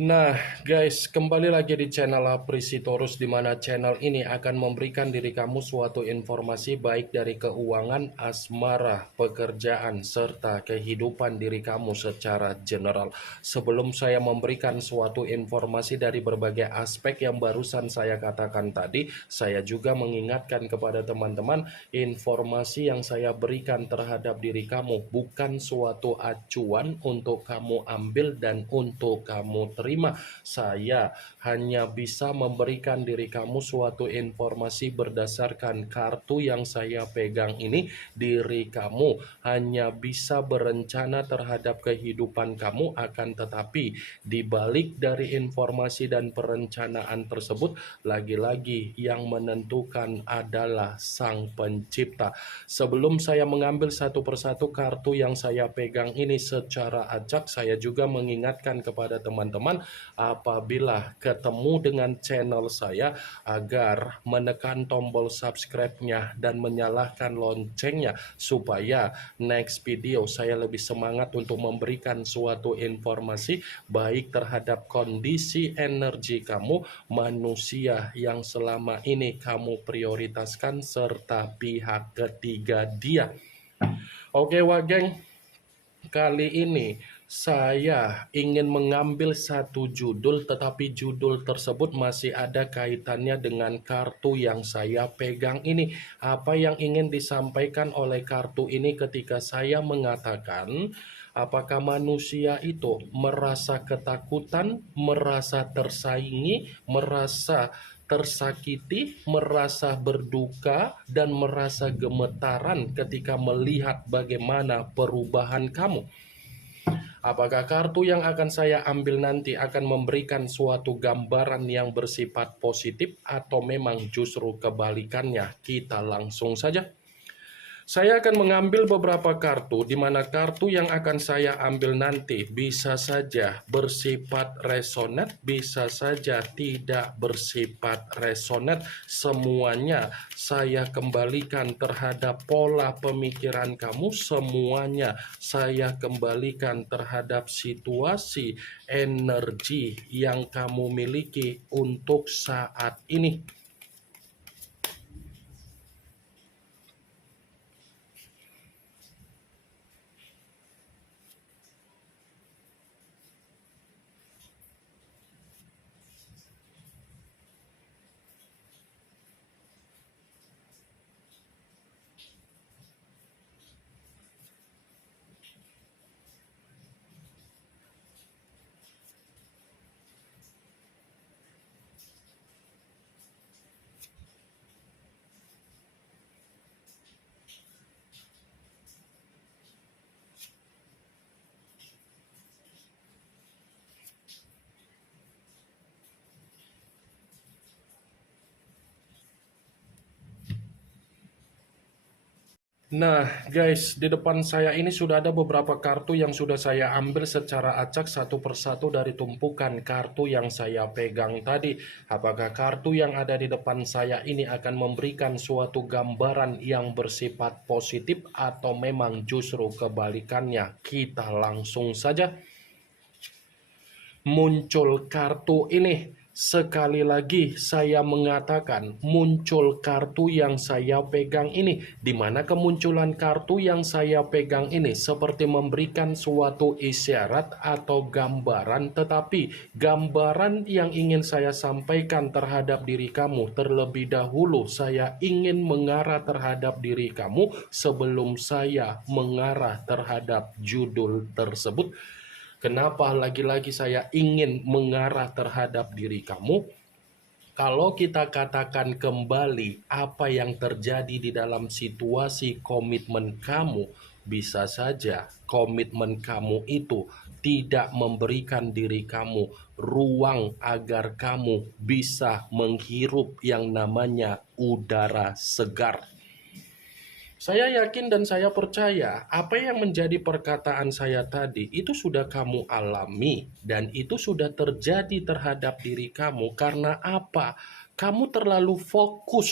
Nah, guys, kembali lagi di channel Aprisitorus, di mana channel ini akan memberikan diri kamu suatu informasi baik dari keuangan, asmara, pekerjaan, serta kehidupan diri kamu secara general. Sebelum saya memberikan suatu informasi dari berbagai aspek yang barusan saya katakan tadi, saya juga mengingatkan kepada teman-teman, informasi yang saya berikan terhadap diri kamu bukan suatu acuan untuk kamu ambil dan untuk kamu terima. Saya hanya bisa memberikan diri kamu suatu informasi berdasarkan kartu yang saya pegang ini. Diri kamu hanya bisa berencana terhadap kehidupan kamu, akan tetapi di balik dari informasi dan perencanaan tersebut, lagi-lagi yang menentukan adalah Sang Pencipta. Sebelum saya mengambil satu persatu kartu yang saya pegang ini secara acak, saya juga mengingatkan kepada teman-teman, apabila ketemu dengan channel saya, agar menekan tombol subscribe-nya dan menyalakan loncengnya, supaya next video saya lebih semangat untuk memberikan suatu informasi baik terhadap kondisi energi kamu, manusia yang selama ini kamu prioritaskan, serta pihak ketiga dia. Oke, Wageng, kali ini saya ingin mengambil satu judul, tetapi judul tersebut masih ada kaitannya dengan kartu yang saya pegang ini. Apa yang ingin disampaikan oleh kartu ini ketika saya mengatakan, apakah manusia itu merasa ketakutan, merasa tersaingi, merasa tersakiti, merasa berduka, dan merasa gemetaran ketika melihat bagaimana perubahan kamu? Apakah kartu yang akan saya ambil nanti akan memberikan suatu gambaran yang bersifat positif, atau memang justru kebalikannya? Kita langsung saja. Saya akan mengambil beberapa kartu, di mana kartu yang akan saya ambil nanti bisa saja bersifat resonate, bisa saja tidak bersifat resonate. Semuanya saya kembalikan terhadap pola pemikiran kamu, semuanya saya kembalikan terhadap situasi energi yang kamu miliki untuk saat ini. Nah, guys, di depan saya ini sudah ada beberapa kartu yang sudah saya ambil secara acak satu persatu dari tumpukan kartu yang saya pegang tadi. Apakah kartu yang ada di depan saya ini akan memberikan suatu gambaran yang bersifat positif, atau memang justru kebalikannya? Kita langsung saja. Muncul kartu ini. Sekali lagi saya mengatakan, muncul kartu yang saya pegang ini, di mana kemunculan kartu yang saya pegang ini seperti memberikan suatu isyarat atau gambaran, tetapi gambaran yang ingin saya sampaikan terhadap diri kamu, terlebih dahulu saya ingin mengarah terhadap diri kamu sebelum saya mengarah terhadap judul tersebut. Kenapa lagi-lagi saya ingin mengarah terhadap diri kamu? Kalau kita katakan kembali apa yang terjadi di dalam situasi komitmen kamu, bisa saja komitmen kamu itu tidak memberikan diri kamu ruang agar kamu bisa menghirup yang namanya udara segar. Saya yakin dan saya percaya apa yang menjadi perkataan saya tadi itu sudah kamu alami, dan itu sudah terjadi terhadap diri kamu. Karena apa? Kamu terlalu fokus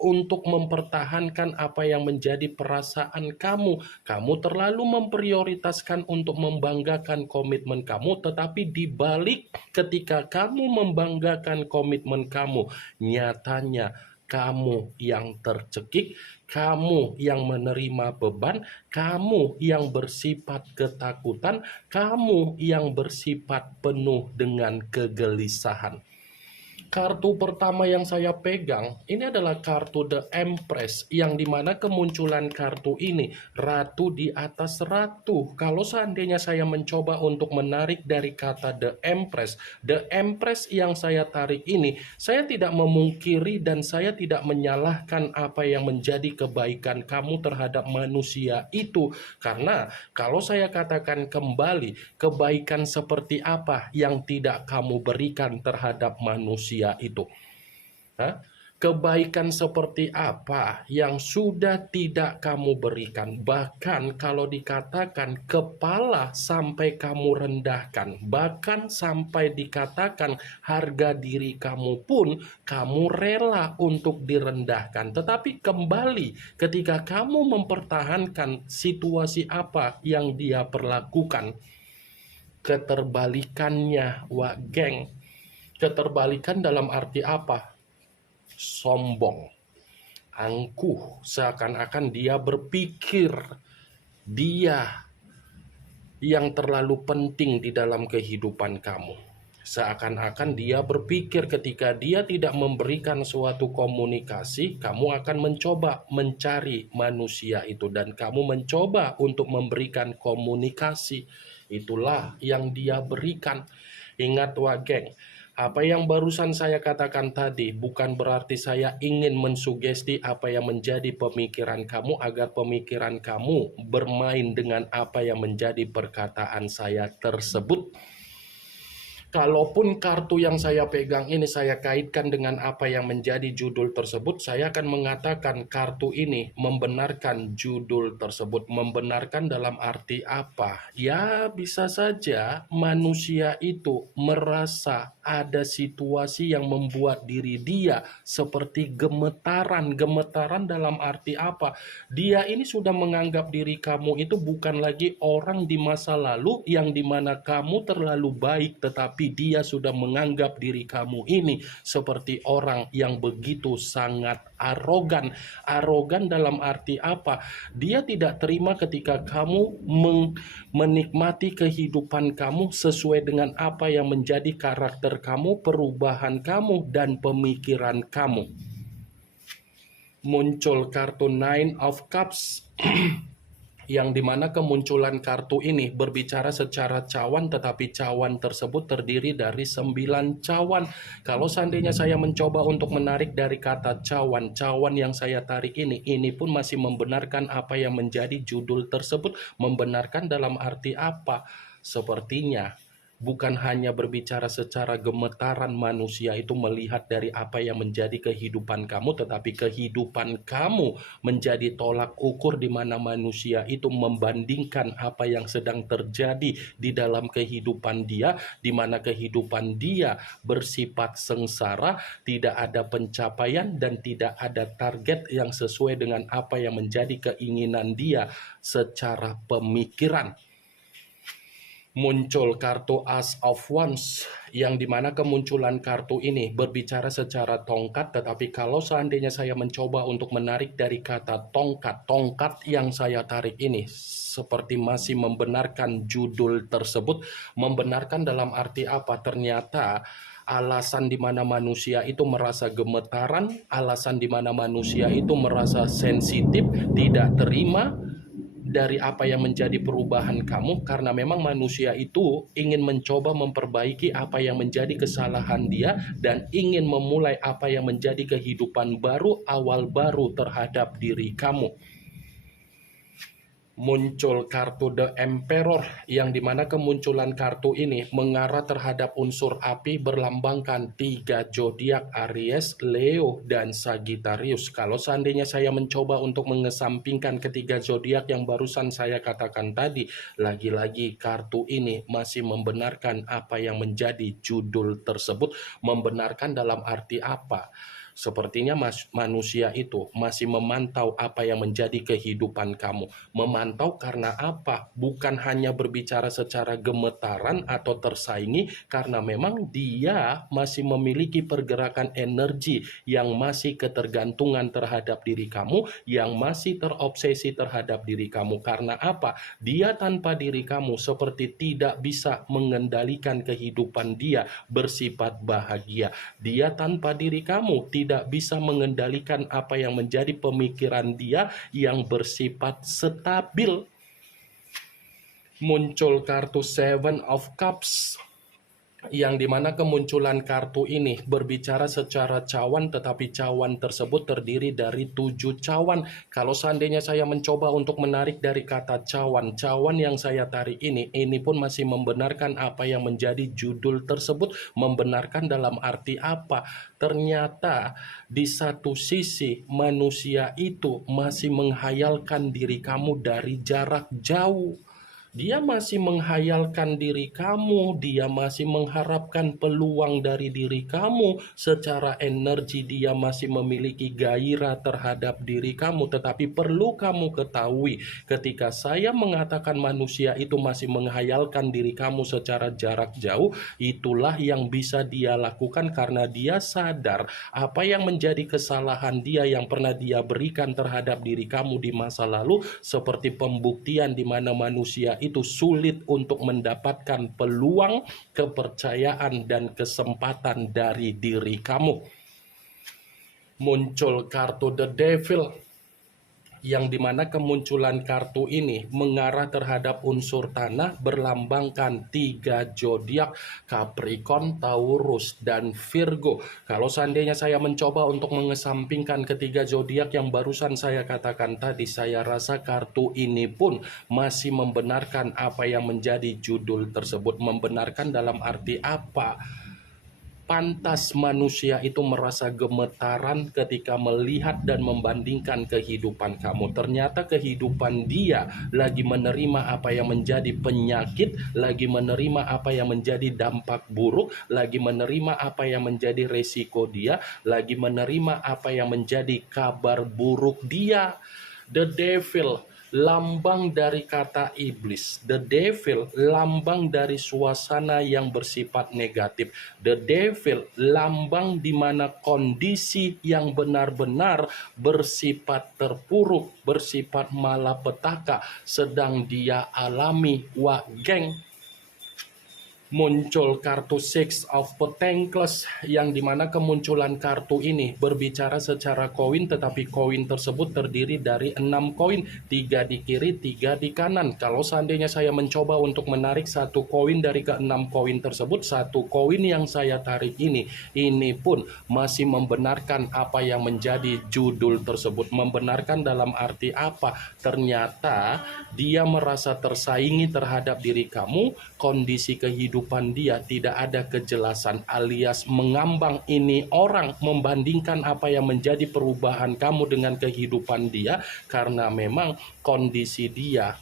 untuk mempertahankan apa yang menjadi perasaan kamu. Kamu terlalu memprioritaskan untuk membanggakan komitmen kamu, tetapi di balik ketika kamu membanggakan komitmen kamu, nyatanya kamu yang tercekik, kamu yang menerima beban, kamu yang bersifat ketakutan, kamu yang bersifat penuh dengan kegelisahan. Kartu pertama yang saya pegang ini adalah kartu The Empress, yang dimana kemunculan kartu ini ratu di atas ratu. Kalau seandainya saya mencoba untuk menarik dari kata The Empress yang saya tarik ini, saya tidak memungkiri dan saya tidak menyalahkan apa yang menjadi kebaikan kamu terhadap manusia itu. Karena kalau saya katakan kembali, kebaikan seperti apa yang tidak kamu berikan terhadap manusia itu? Kebaikan seperti apa yang sudah tidak kamu berikan? Bahkan kalau dikatakan kepala sampai kamu rendahkan, bahkan sampai dikatakan harga diri kamu pun kamu rela untuk direndahkan. Tetapi kembali ketika kamu mempertahankan situasi apa yang dia perlakukan, keterbalikannya, wak geng. Keterbalikan dalam arti apa? Sombong, angkuh, seakan-akan dia berpikir dia yang terlalu penting di dalam kehidupan kamu. Seakan-akan dia berpikir ketika dia tidak memberikan suatu komunikasi, kamu akan mencoba mencari manusia itu dan kamu mencoba untuk memberikan komunikasi. Itulah yang dia berikan. Ingat geng, apa yang barusan saya katakan tadi bukan berarti saya ingin mensugesti apa yang menjadi pemikiran kamu agar pemikiran kamu bermain dengan apa yang menjadi perkataan saya tersebut. Kalaupun kartu yang saya pegang ini saya kaitkan dengan apa yang menjadi judul tersebut, saya akan mengatakan kartu ini membenarkan judul tersebut. Membenarkan dalam arti apa? Ya, bisa saja manusia itu merasa ada situasi yang membuat diri dia seperti gemetaran. Gemetaran dalam arti apa? Dia ini sudah menganggap diri kamu itu bukan lagi orang di masa lalu yang dimana kamu terlalu baik, tetapi dia sudah menganggap diri kamu ini seperti orang yang begitu sangat arogan. Arogan dalam arti apa? Dia tidak terima ketika kamu menikmati kehidupan kamu sesuai dengan apa yang menjadi karakter kamu, perubahan kamu, dan pemikiran kamu. Muncul kartu Nine of Cups yang dimana kemunculan kartu ini berbicara secara cawan, tetapi cawan tersebut terdiri dari 9 cawan. Kalau seandainya saya mencoba untuk menarik dari kata cawan, cawan yang saya tarik ini pun masih membenarkan apa yang menjadi judul tersebut. Membenarkan dalam arti apa? Sepertinya bukan hanya berbicara secara gemetaran manusia itu melihat dari apa yang menjadi kehidupan kamu, tetapi kehidupan kamu menjadi tolak ukur di mana manusia itu membandingkan apa yang sedang terjadi di dalam kehidupan dia, di mana kehidupan dia bersifat sengsara, tidak ada pencapaian dan tidak ada target yang sesuai dengan apa yang menjadi keinginan dia secara pemikiran. Muncul kartu As of Wands, yang dimana kemunculan kartu ini berbicara secara tongkat, tetapi kalau seandainya saya mencoba untuk menarik dari kata tongkat, tongkat yang saya tarik ini seperti masih membenarkan judul tersebut. Membenarkan dalam arti apa? Ternyata alasan di mana manusia itu merasa gemetaran, alasan di mana manusia itu merasa sensitif, tidak terima dari apa yang menjadi perubahan kamu, karena memang manusia itu ingin mencoba memperbaiki apa yang menjadi kesalahan dia dan ingin memulai apa yang menjadi kehidupan baru, awal baru terhadap diri kamu. Muncul kartu The Emperor, yang dimana kemunculan kartu ini mengarah terhadap unsur api berlambangkan 3 zodiak Aries, Leo, dan Sagittarius. Kalau seandainya saya mencoba untuk mengesampingkan ketiga zodiak yang barusan saya katakan tadi, lagi-lagi kartu ini masih membenarkan apa yang menjadi judul tersebut. Membenarkan dalam arti apa? Sepertinya manusia itu masih memantau apa yang menjadi kehidupan kamu. Memantau karena apa? Bukan hanya berbicara secara gemetaran atau tersaingi, karena memang dia masih memiliki pergerakan energi yang masih ketergantungan terhadap diri kamu, yang masih terobsesi terhadap diri kamu. Karena apa? Dia tanpa diri kamu seperti tidak bisa mengendalikan kehidupan dia bersifat bahagia. Dia tanpa diri kamu tidak bisa mengendalikan apa yang menjadi pemikiran dia yang bersifat stabil. Muncul kartu Seven of Cups, yang dimana kemunculan kartu ini berbicara secara cawan, tetapi cawan tersebut terdiri dari 7 cawan. Kalau seandainya saya mencoba untuk menarik dari kata cawan, cawan yang saya tarik ini pun masih membenarkan apa yang menjadi judul tersebut. Membenarkan dalam arti apa? Ternyata di satu sisi manusia itu masih menghayalkan diri kamu dari jarak jauh. Dia masih menghayalkan diri kamu, dia masih mengharapkan peluang dari diri kamu. Secara energi dia masih memiliki gairah terhadap diri kamu. Tetapi perlu kamu ketahui, ketika saya mengatakan manusia itu masih menghayalkan diri kamu secara jarak jauh, itulah yang bisa dia lakukan karena dia sadar apa yang menjadi kesalahan dia yang pernah dia berikan terhadap diri kamu di masa lalu, seperti pembuktian di mana manusia itu sulit untuk mendapatkan peluang, kepercayaan, dan kesempatan dari diri kamu. Muncul kartu The Devil, yang dimana kemunculan kartu ini mengarah terhadap unsur tanah, berlambangkan 3 zodiak, Capricorn, Taurus, dan Virgo. Kalau seandainya saya mencoba untuk mengesampingkan ketiga zodiak yang barusan saya katakan tadi, saya rasa kartu ini pun masih membenarkan apa yang menjadi judul tersebut. Membenarkan dalam arti apa? Pantas manusia itu merasa gemetaran ketika melihat dan membandingkan kehidupan kamu. Ternyata kehidupan dia lagi menerima apa yang menjadi penyakit, lagi menerima apa yang menjadi dampak buruk, lagi menerima apa yang menjadi resiko dia, lagi menerima apa yang menjadi kabar buruk dia. The Devil, lambang dari kata iblis. The Devil, lambang dari suasana yang bersifat negatif. The Devil, lambang di mana kondisi yang benar-benar bersifat terpuruk, bersifat malapetaka sedang dia alami. Wah, geng. Muncul kartu Six of Pentacles, yang dimana kemunculan kartu ini berbicara secara koin, tetapi koin tersebut terdiri dari 6 koin, 3 di kiri, 3 di kanan. Kalau seandainya saya mencoba untuk menarik satu koin dari ke-6 koin tersebut, satu koin yang saya tarik ini pun masih membenarkan apa yang menjadi judul tersebut. Membenarkan dalam arti apa? Ternyata dia merasa tersaingi terhadap diri kamu, kondisi kehidupan dia tidak ada kejelasan, alias mengambang. Ini orang membandingkan apa yang menjadi perubahan kamu dengan kehidupan dia, karena memang kondisi dia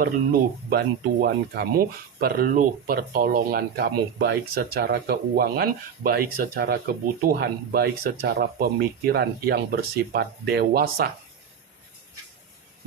perlu bantuan kamu, perlu pertolongan kamu, baik secara keuangan, baik secara kebutuhan, baik secara pemikiran yang bersifat dewasa.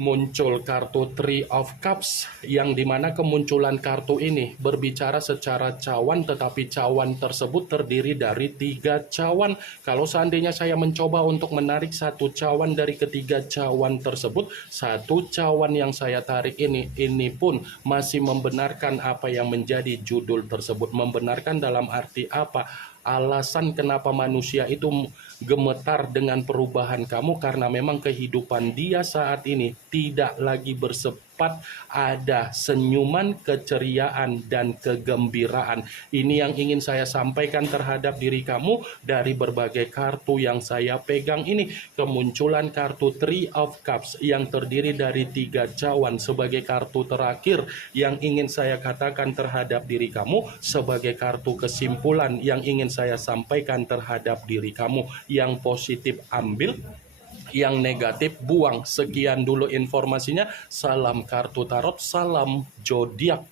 Muncul kartu Three of Cups, yang dimana kemunculan kartu ini berbicara secara cawan, tetapi cawan tersebut terdiri dari 3 cawan. Kalau seandainya saya mencoba untuk menarik satu cawan dari ketiga cawan tersebut, satu cawan yang saya tarik ini pun masih membenarkan apa yang menjadi judul tersebut. Membenarkan dalam arti apa? Alasan kenapa manusia itu gemetar dengan perubahan kamu, karena memang kehidupan dia saat ini tidak lagi bersepat ada senyuman, keceriaan, dan kegembiraan. Ini yang ingin saya sampaikan terhadap diri kamu dari berbagai kartu yang saya pegang ini. Kemunculan kartu Three of Cups yang terdiri dari 3 cawan sebagai kartu terakhir yang ingin saya katakan terhadap diri kamu, sebagai kartu kesimpulan yang ingin saya sampaikan terhadap diri kamu. Yang positif ambil, yang negatif buang. Sekian dulu informasinya. Salam kartu tarot, salam zodiak.